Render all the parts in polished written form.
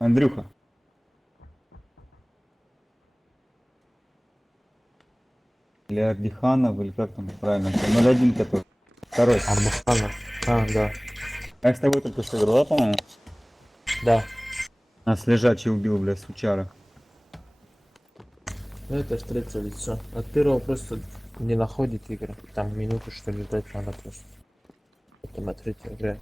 Андрюха, или Ардиханов, или как там правильно, 01 который. Второй. Арбуханов. А, да. А я с тобой только что играл, по-моему. Да. Нас лежачий убил, блядь, сучара. Ну это ж третье лицо. От первого просто не находит игры. Там минуту что ли ждать надо просто. Потом от третьего играть.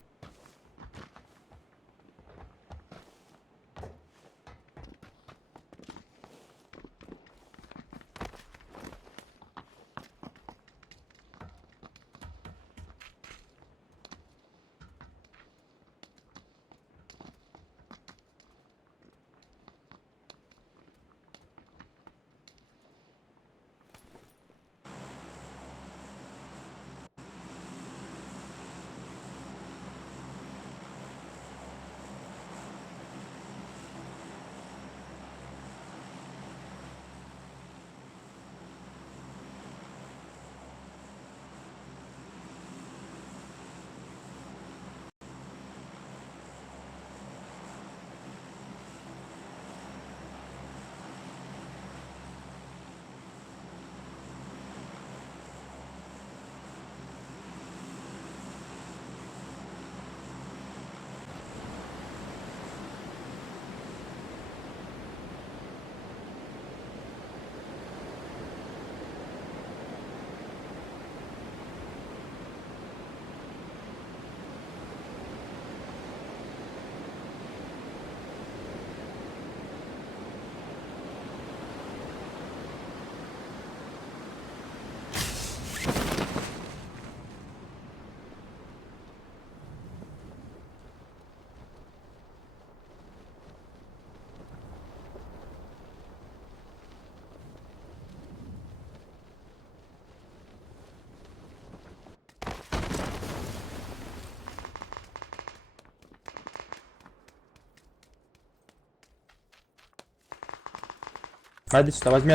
Ради сюда, возьми.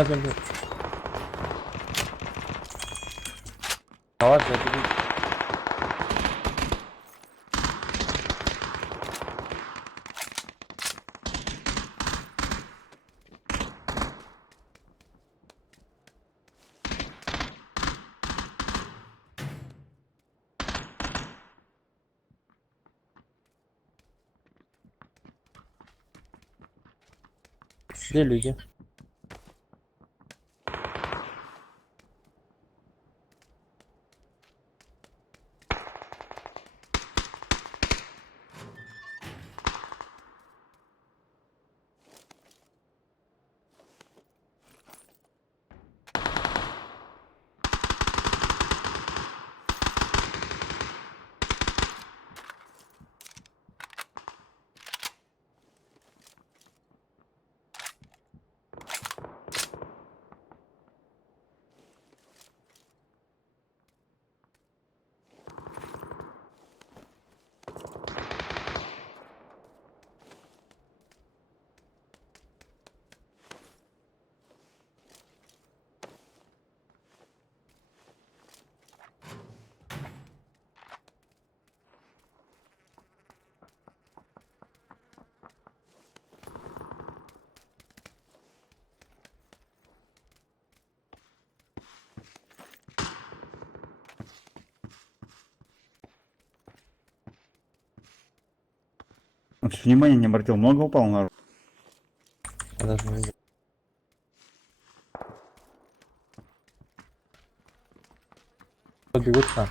Давай, забери. Где люди? Вообще, внимание не обратил, много упал народ. Я даже не видел. Бегут на.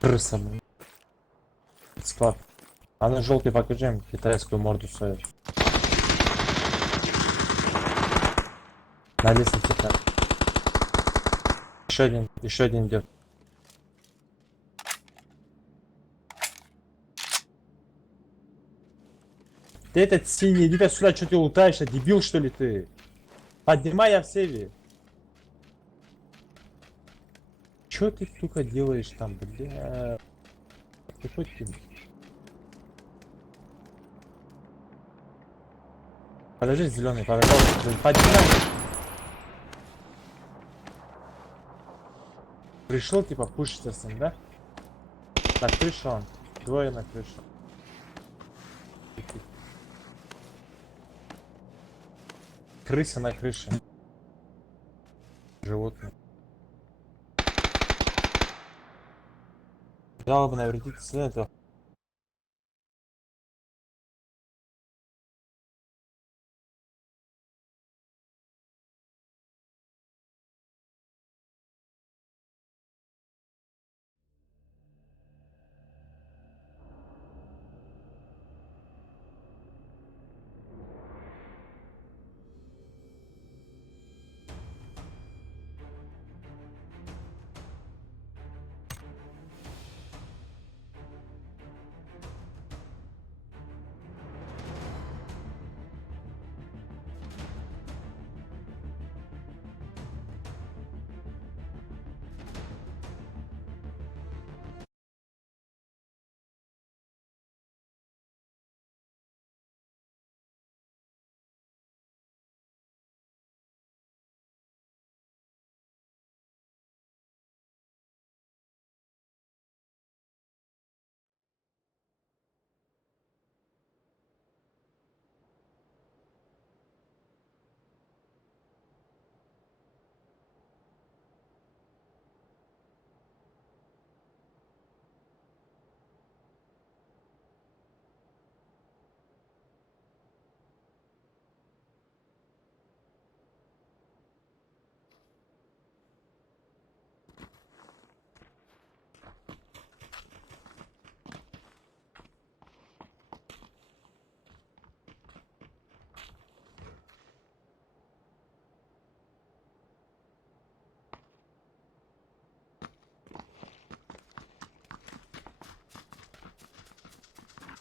Крыса, блин. Склад. А ну желтый покажи им китайскую морду свою. На лестнице так. Еще один идет. Ты этот синий, иди сюда, что ты лутаешь, дебил что ли ты? Поднимай я в севе. Чё ты, сука, делаешь там, бля? Ты хоть ты? Подожди, зеленый, подожди, поднимай. Пришел, типа, пушится с ним, да? На крышу он. Двое на крышу. Крыса на крыше. Животное. Жалобы на вредителя это.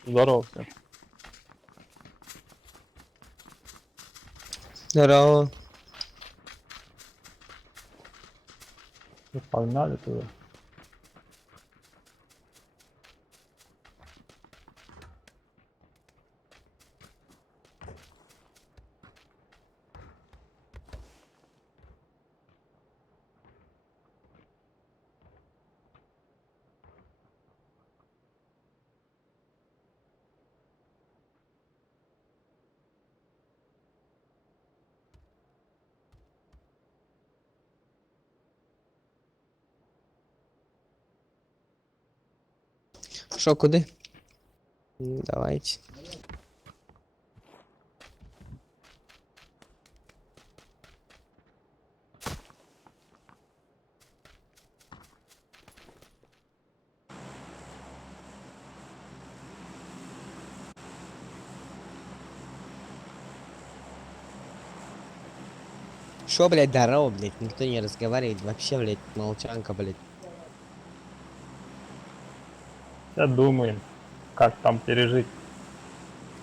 Здорово всем. Здорово. Ну, погнали туда. Що, куди? Давайте. Шо, блядь, здорово, блядь, никто не разговаривает, вообще, блядь, молчанка, блядь. Сейчас думаем, как там пережить.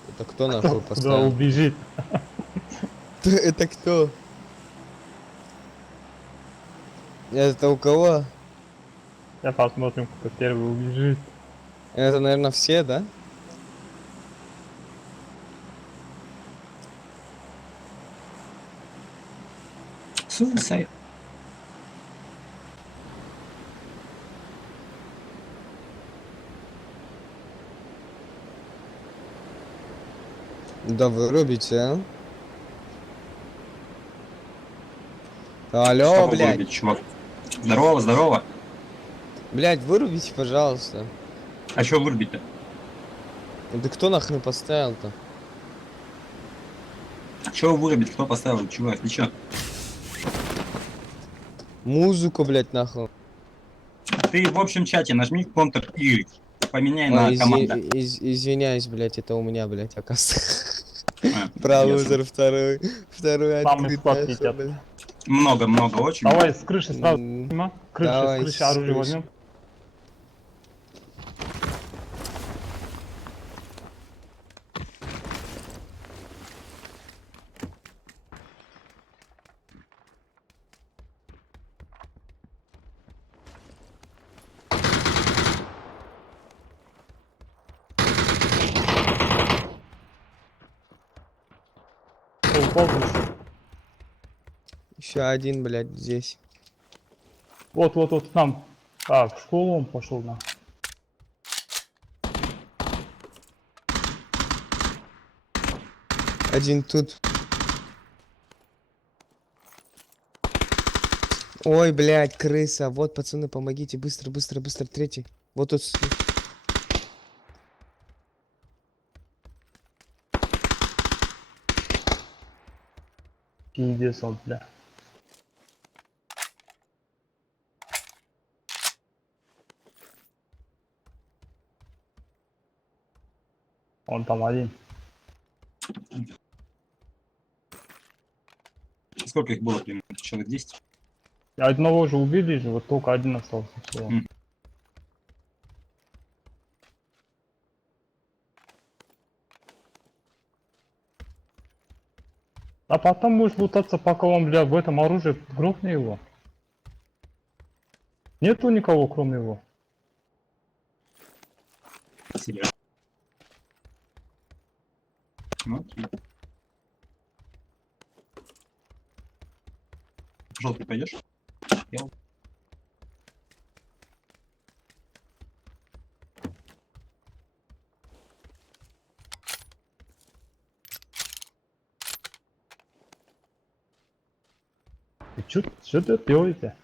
Это кто нахуй Куда поставил? убежит. Это кто? Это у кого? Сейчас посмотрим, кто первый убежит. Это, наверное, все, да? Suicide. Да вырубите, а? Алло, Что блядь. вырубить, чувак? Здорово, здорово. Блядь, вырубите, пожалуйста. А что вырубить-то? Да кто нахрен поставил-то? Что вырубить? Кто поставил, чувак? Ты чё? Музыку, блядь, нахуй. Ты в общем чате нажми Ctrl-Y, поменяй Ой, на команда. извиняюсь, блядь, это у меня, блядь, оказывается. А, Браузер второй. Второй Самый открыт сладкий нашел, тет. блядь. Много, очень много. Давай с крыши сразу. М, Дима. Крыши, с Давай, крыши с оружие крыши. возьмем. Упал крышу. Еще один, блядь, здесь. Вот, к нам. А, в школу он пошел на. Один тут. Ой, блядь, крыса. Вот, пацаны, помогите. Быстро, быстро, быстро. Третий. Вот тут. Пиздец он, бля. Он там один. Сколько их было примерно? Человек 10? Одного же убили же, вот только один остался. Всего. Мгм. А потом будешь лутаться, пока он, бля, в этом оружии грохни его. Нету никого, кроме его. Серьезно? Ну, окей. Желтый пойдешь? Я- И чё ты делаете?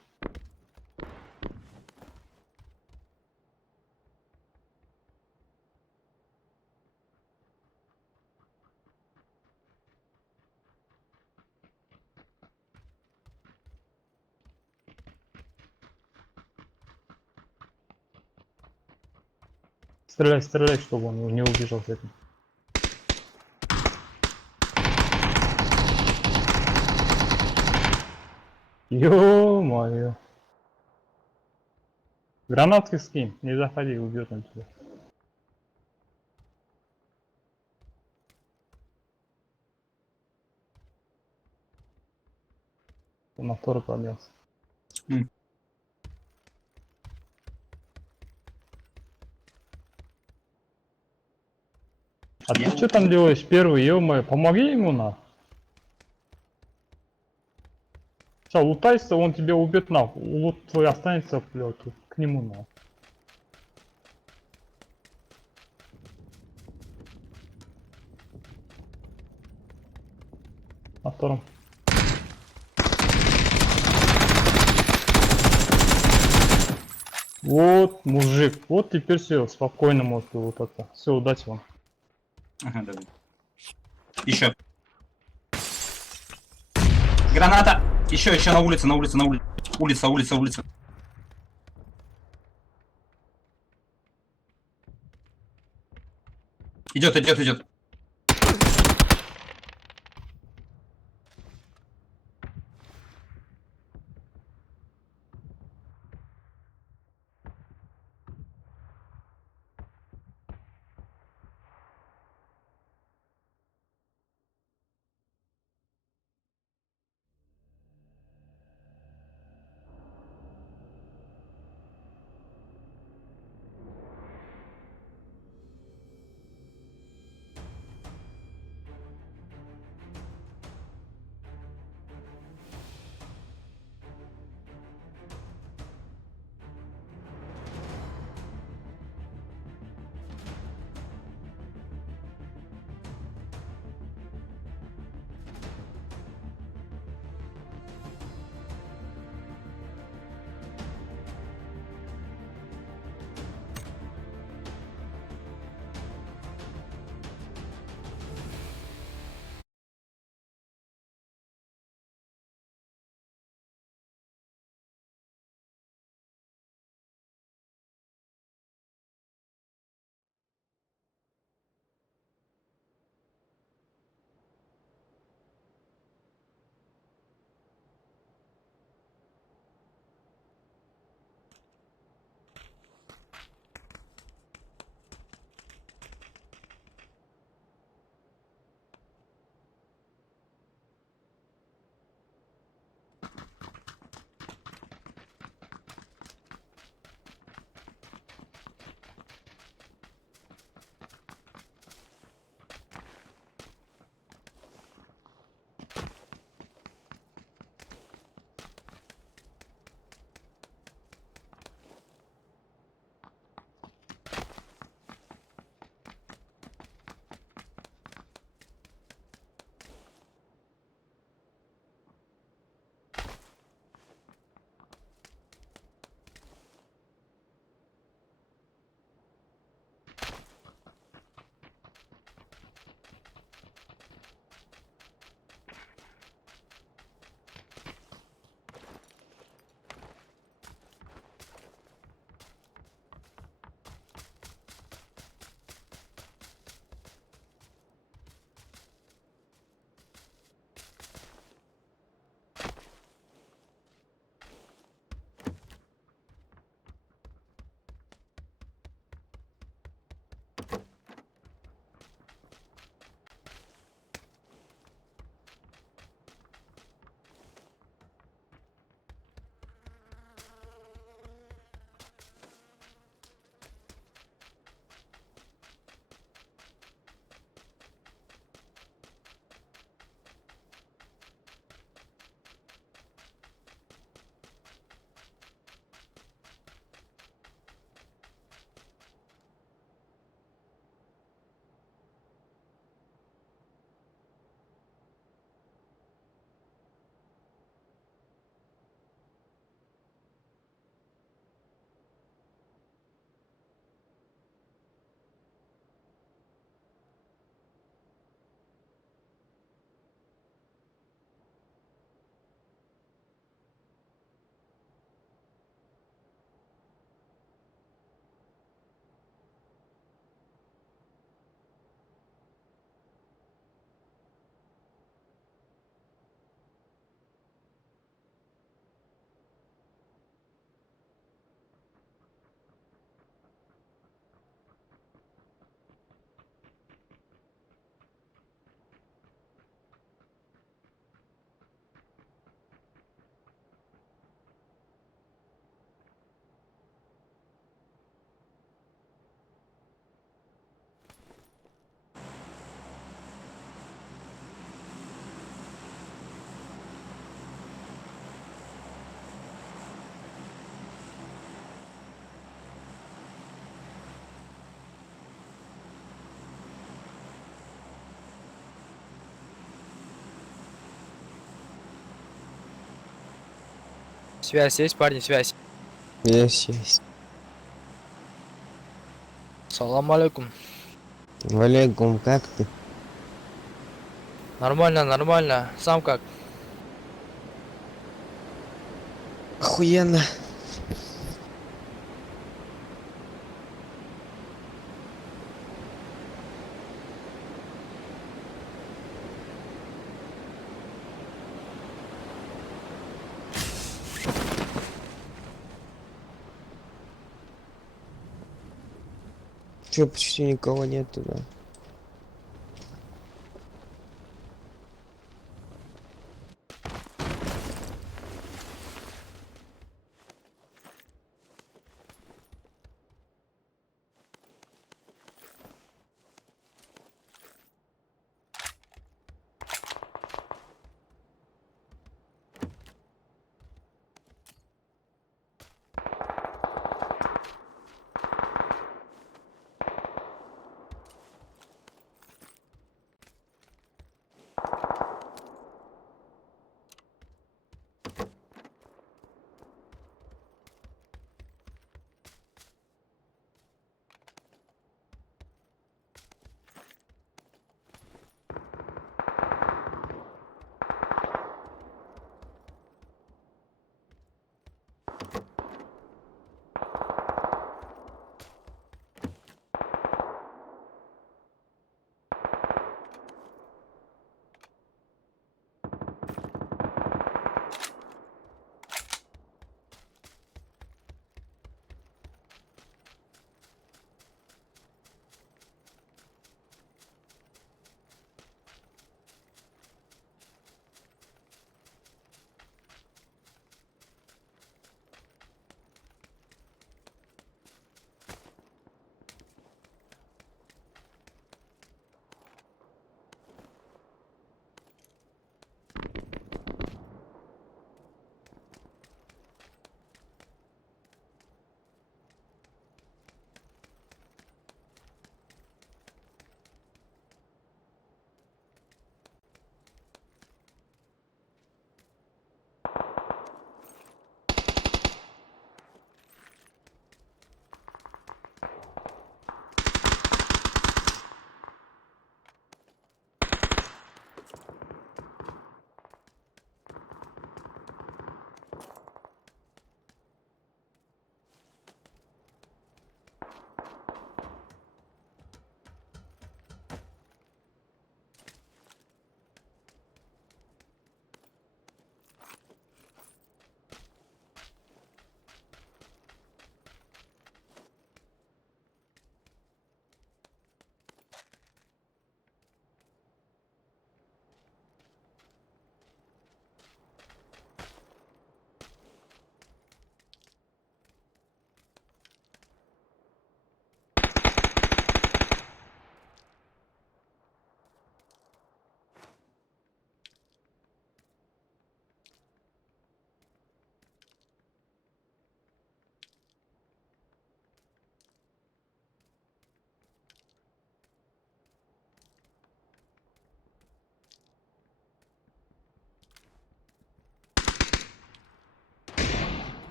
Стреляй, стреляй, чтобы он не убежал с этим. Ё-моё. Гранатки скинь, не заходи, убьет он тебя. Он на второй поднялся. М. А ты что там делаешь первый, ё-моё, помоги ему на. Сейчас лутайся, он тебя убьет на. Лут твой останется, блядь, тут к нему на. На втором. Вот, мужик, вот теперь все, спокойно может лутаться. Все, удачи вам. Ага, давай. Еще. Граната! Еще на улице, на улице, на улице. Улица. Идет. Связь есть, парни, связь. Есть. Салам алейкум. Валейкум, как ты? Нормально, нормально. Сам как? Охуенно. Чё, почти никого нет туда?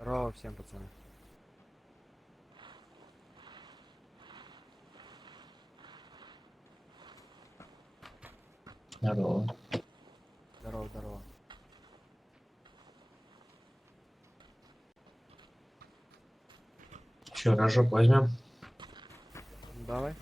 Здорово всем, пацаны. Здорово. Здорово, здорово. Че, рожок возьмем? Ну, давай.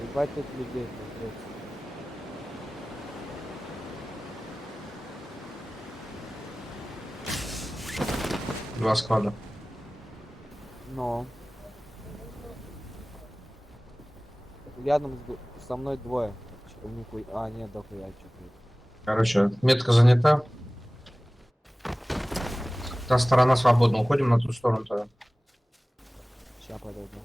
Ебать тут людей, блядь. Два склада. Но. Рядом со мной двое. А, нет, дохуя, что-то. Короче, метка занята. Та сторона свободна. Уходим на ту сторону тогда. Сейчас подойду.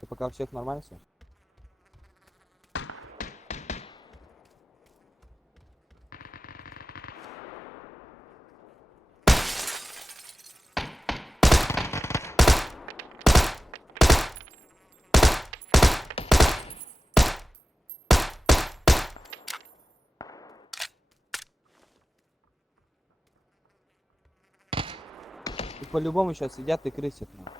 Ты пока у всех нормально все? И по-любому сейчас сидят и крысят. Нахуй.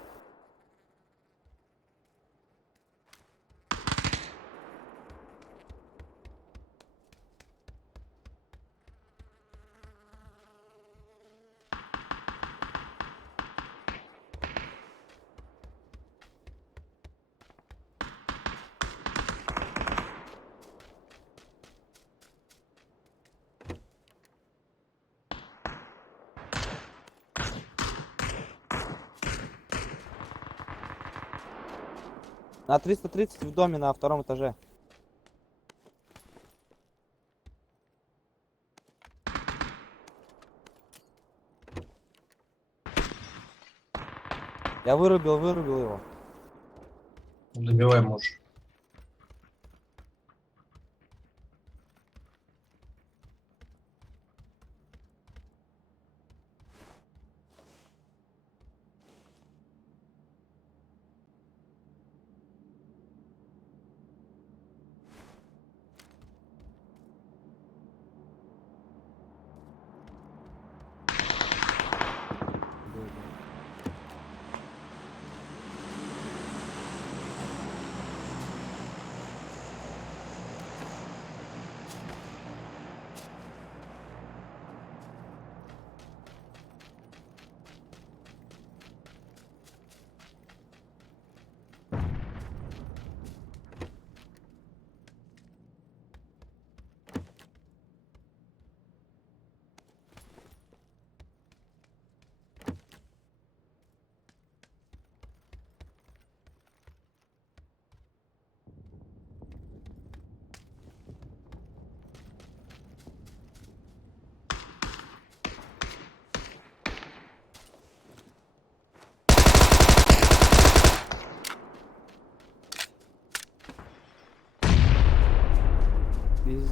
На 330 в доме на втором этаже. Я вырубил его. Добивай можешь.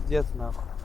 пиздец, нахуй.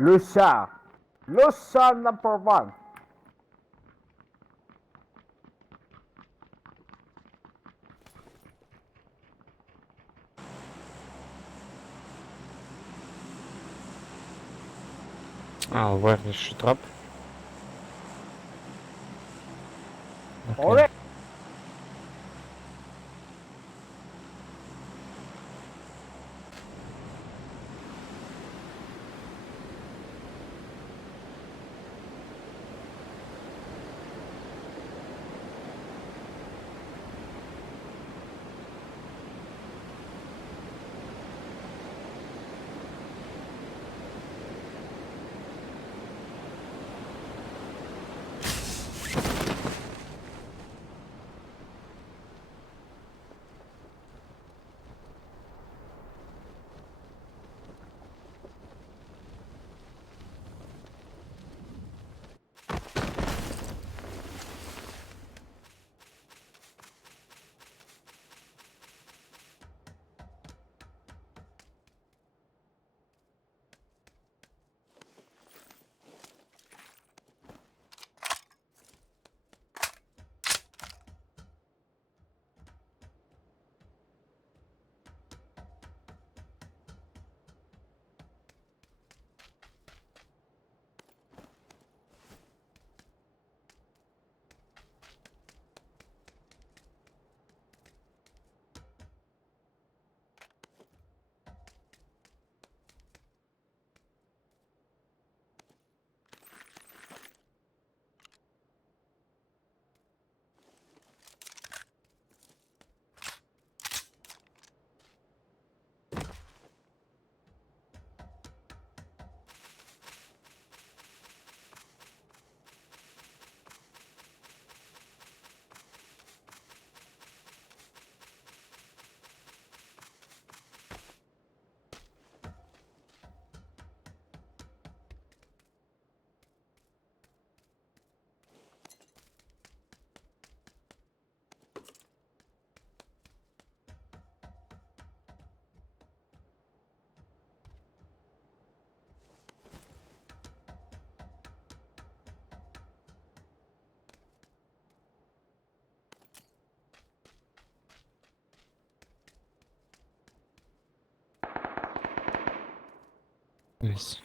Lucia! Lucia number one! А, верхній трап. Alright! Есть.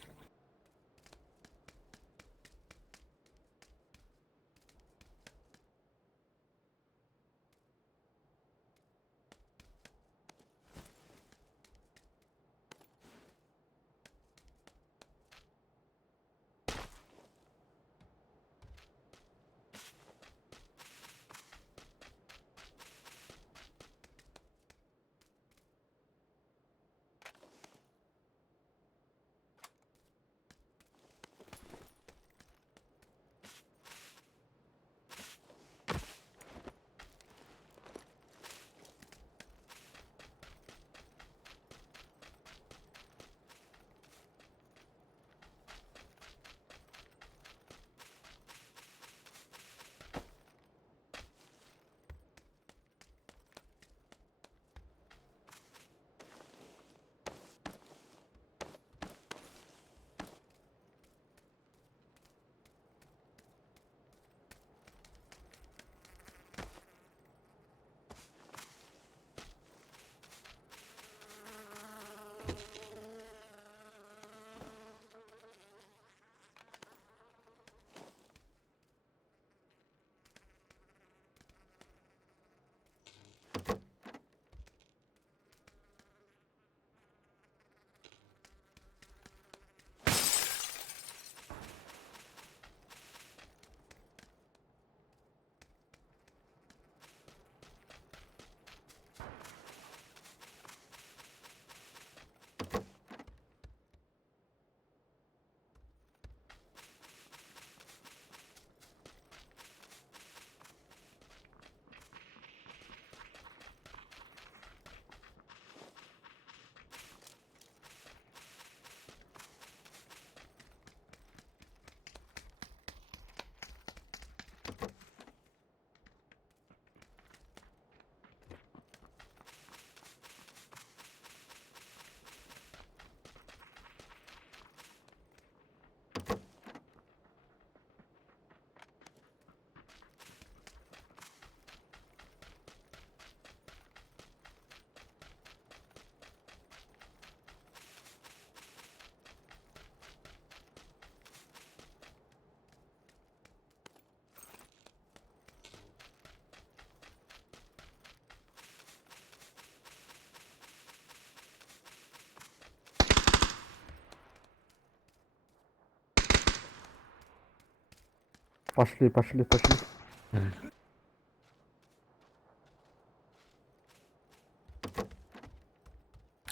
Пошли, пошли, пошли.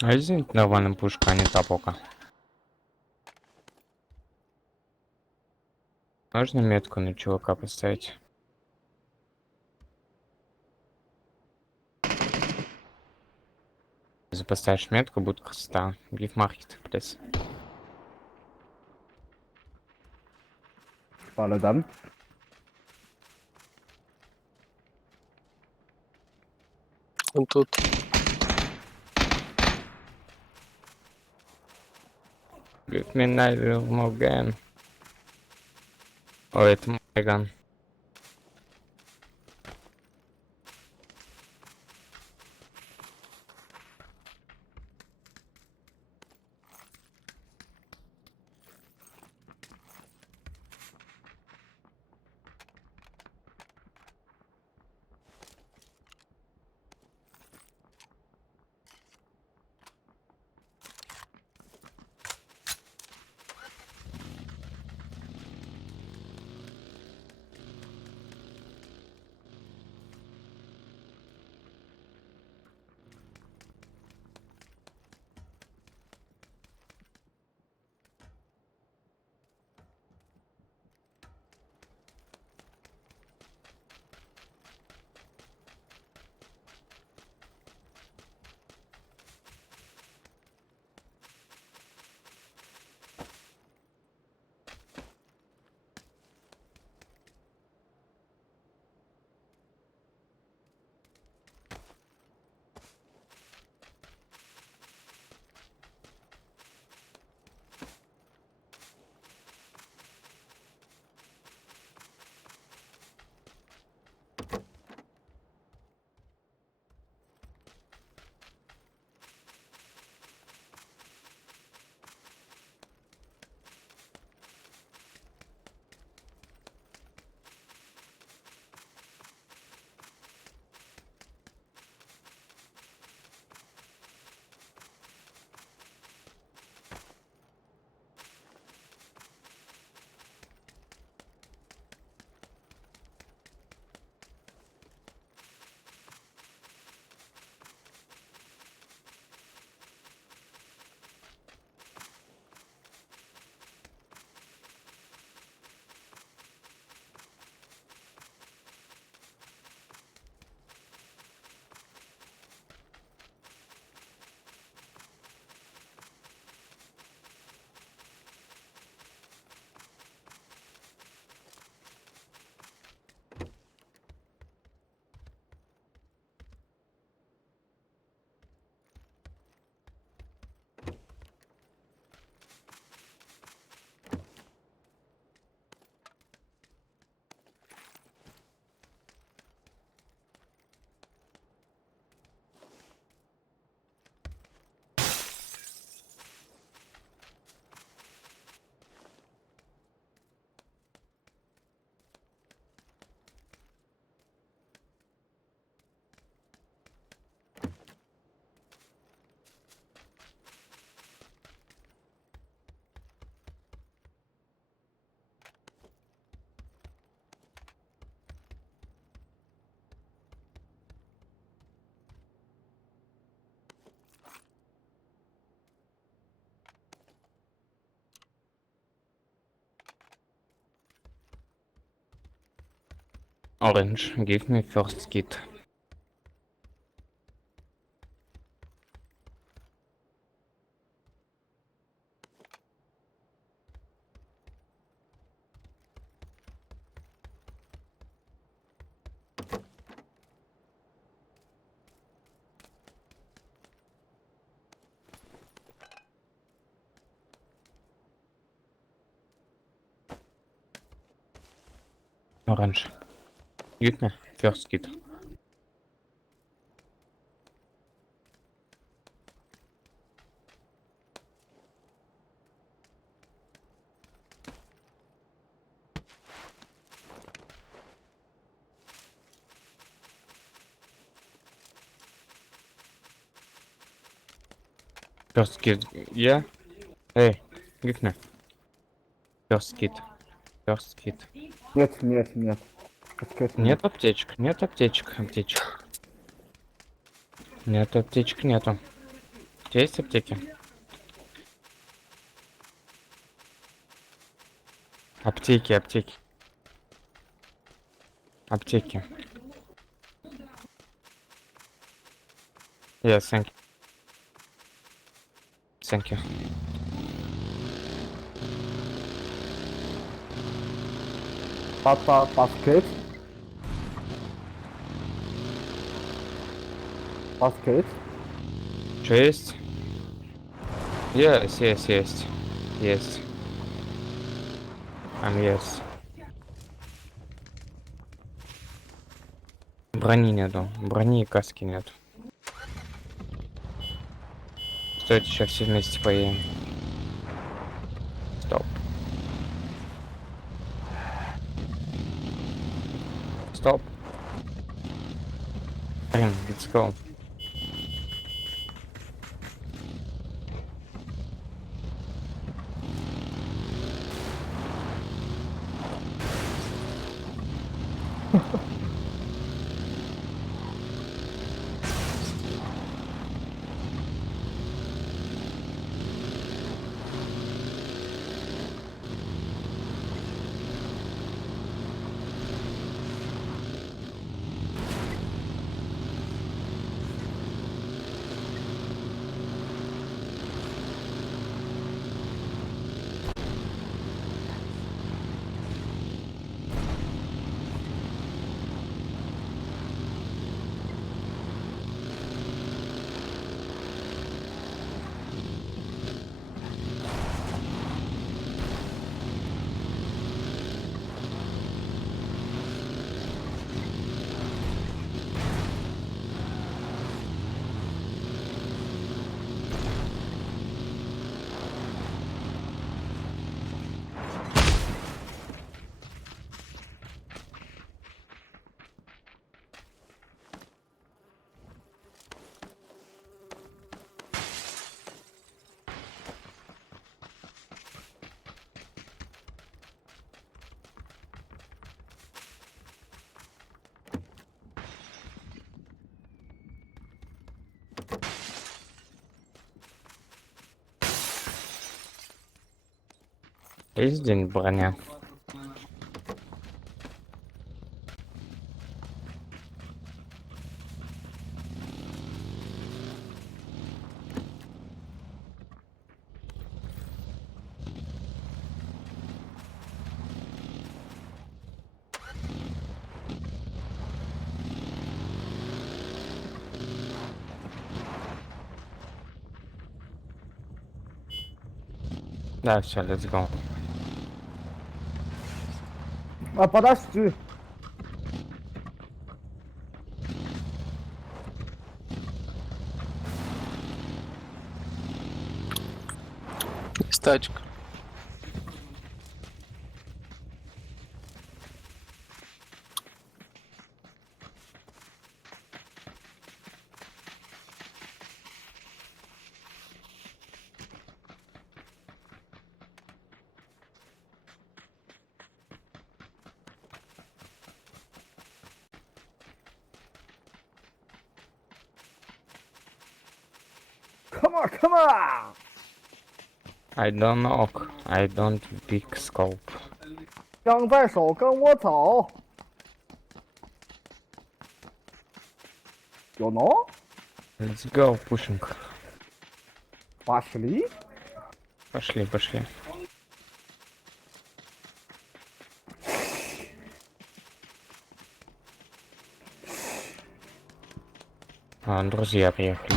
А извините, нормальная пушка, а не та пока. Можно метку на чувака поставить? Если поставишь метку, будет красота. Гифмаркет, блядь. Alle dann. Он тут. Give me neither more gun. О, это мой ган. Orange, give me first kit. Orange, give me first kit. First kit, yeah? Hey, give me. First kit. First kit. Нет, нет, нет. Аптечек Нет аптечек, нет аптечек, аптечек. Нет аптечек, нету. У тебя есть аптеки? Аптеки, аптеки. Аптеки. Yes, thank you. Thank you. Basket. Basket. Что есть? Yes, yes, есть. Есть. Yes. Брони нету. Брони и каски нет. Стоит еще все вместе поедем. Стоп. Стоп. Блин, let's go. Есть день броня? Да, все, let's go. Подожди. Есть тачка. Come on, come on. I don't knock. I don't big scope. 枪在手，跟我走。You know? Let's go, pushing. Пошли. Пошли, пошли. А, друзья приехали.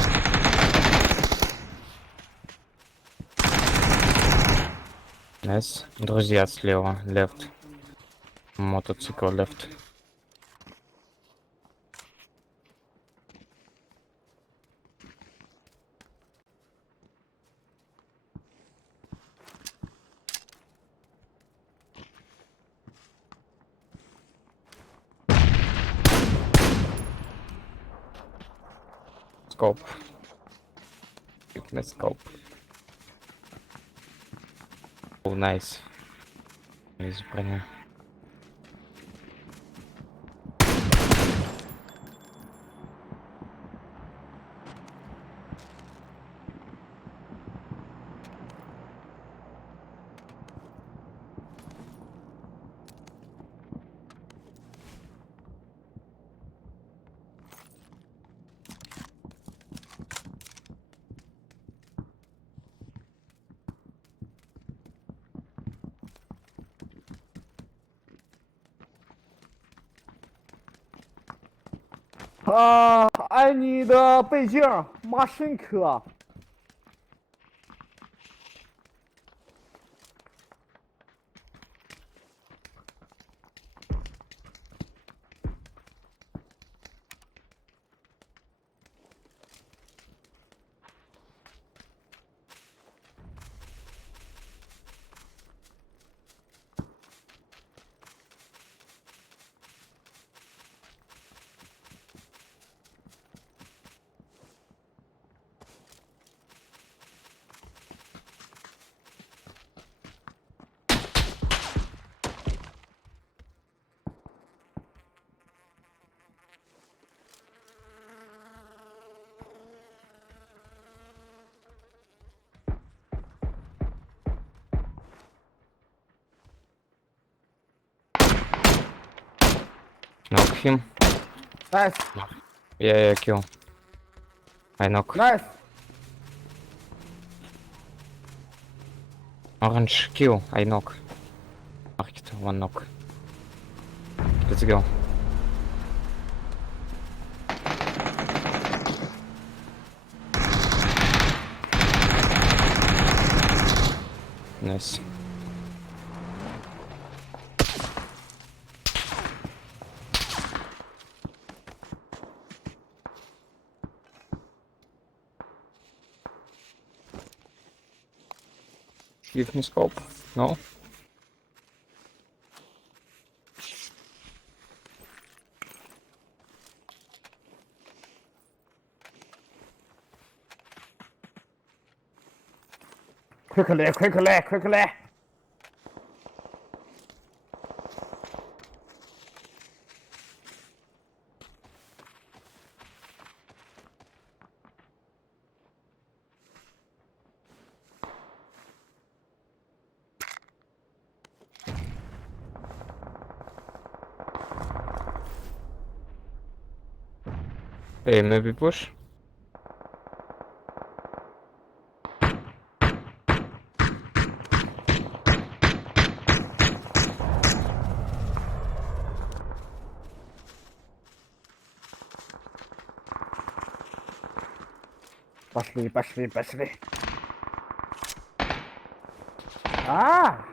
Найс. Друзья слева, left. Мотоцикл left. Scope. Fitness scope. Oh, nice. Из брони. I need 倍镜马申克。Knock him. Nice, Yeah, kill. I knock. nice. Orange, kill. I knock. Market, one knock. Let's go. Nice. Give me scope. No? Quickly, quickly, quickly. Hey, maybe push? Пошли, пошли, пошли. А!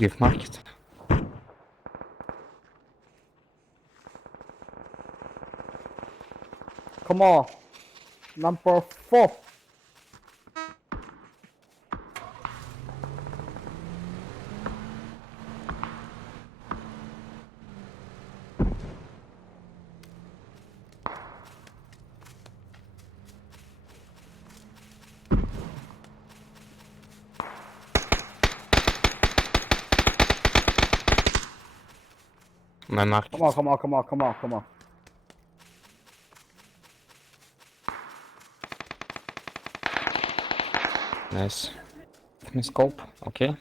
Give market. Come on. Number 4. My market. Come on, come on, come on, come on, come on. Nice. Give me scope, окей?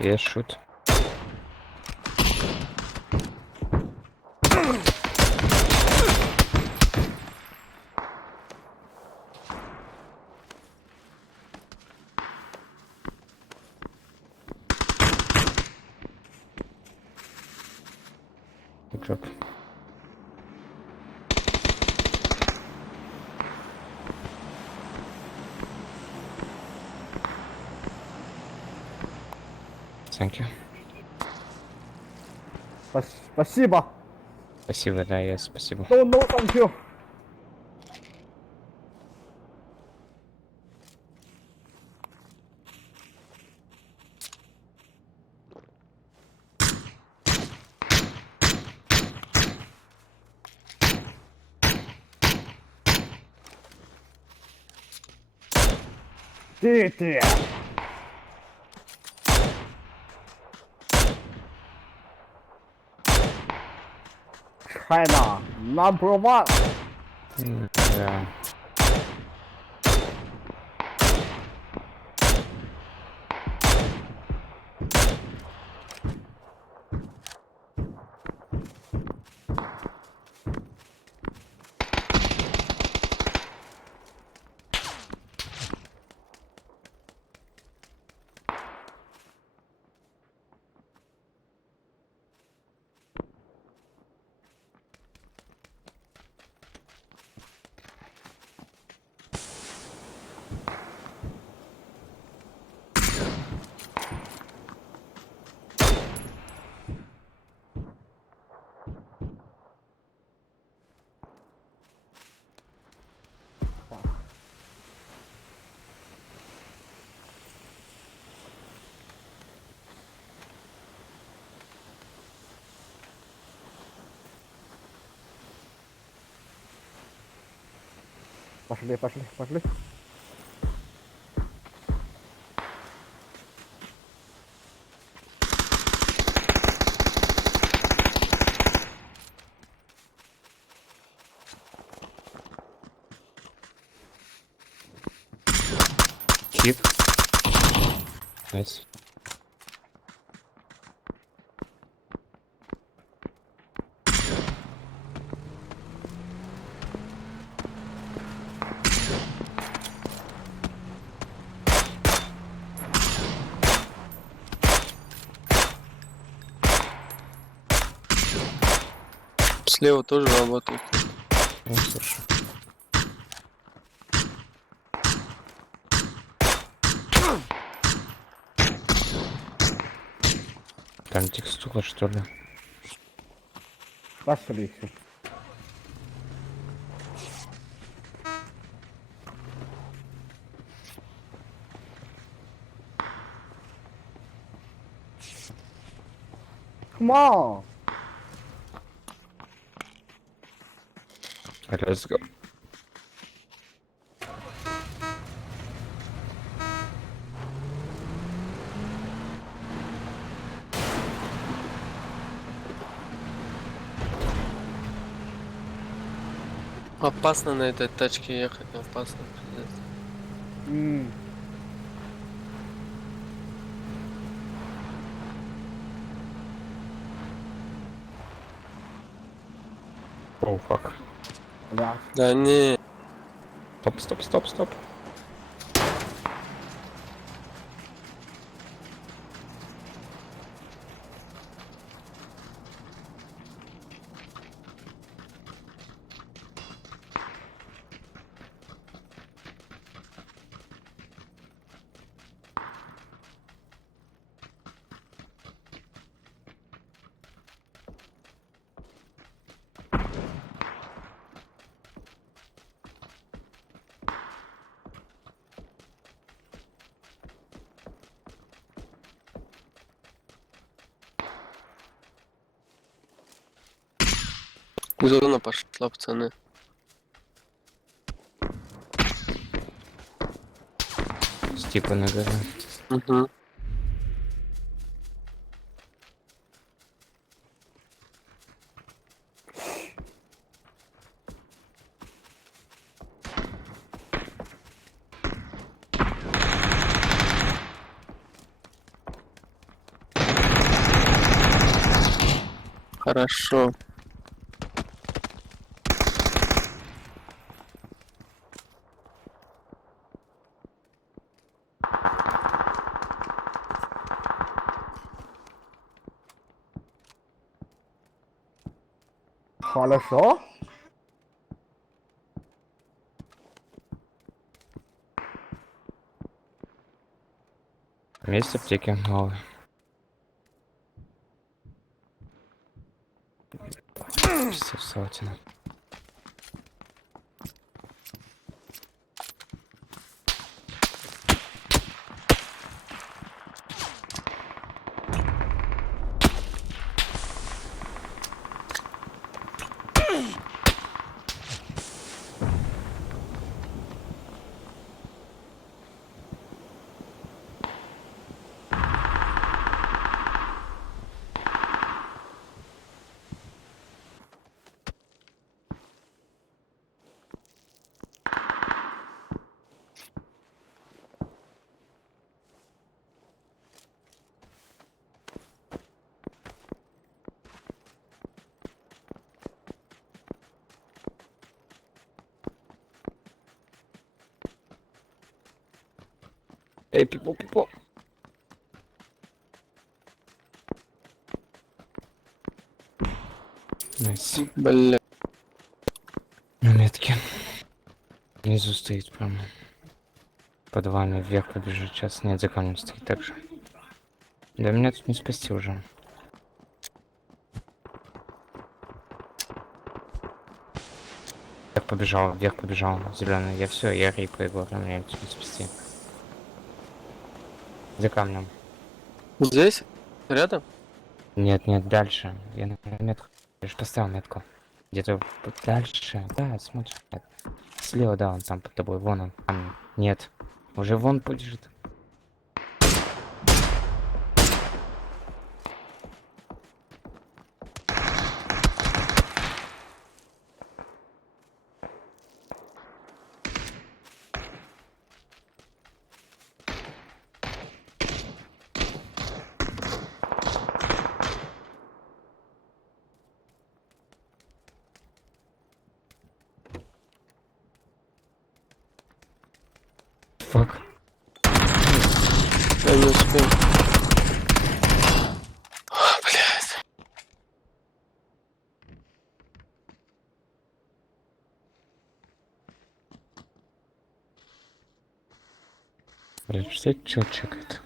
Yes, shoot. Good job. Thank you. Спасибо. Спасибо, да, yes, спасибо. No, no, thank you. Ты. China, #1. Да. Пошли. Hit. Nice. Слева тоже работает. Ну, слушай. Там текстура, что ли? Пошли. Come on. Let's go. Опасно на этой тачке ехать, опасно. Пиздец. Оу, фак. Бля. Да не, Стоп. зона пошла, пацаны. типа на горе. Угу. Хорошо. Хорошо. Есть аптеки новые. Пиздец, салатина. Эй, пипо. Найс. Бля. На метке. Внизу стоит прямо. Подвальный вверх побежит. Сейчас нет, за камнем стоит так же. Да меня тут не спасти уже. Вверх побежал, зеленый. Я все, я рейп его, меня тут не спасти. За камнем. Здесь? Рядом? Нет, дальше. Я на метку. Я же поставил метку. Где-то дальше. Да, смотри. Слева, да, он там под тобой. Вон он. Там. Нет. Уже вон побежит. Фак. Я не успею. Блядь. Блин, что это чё чекает?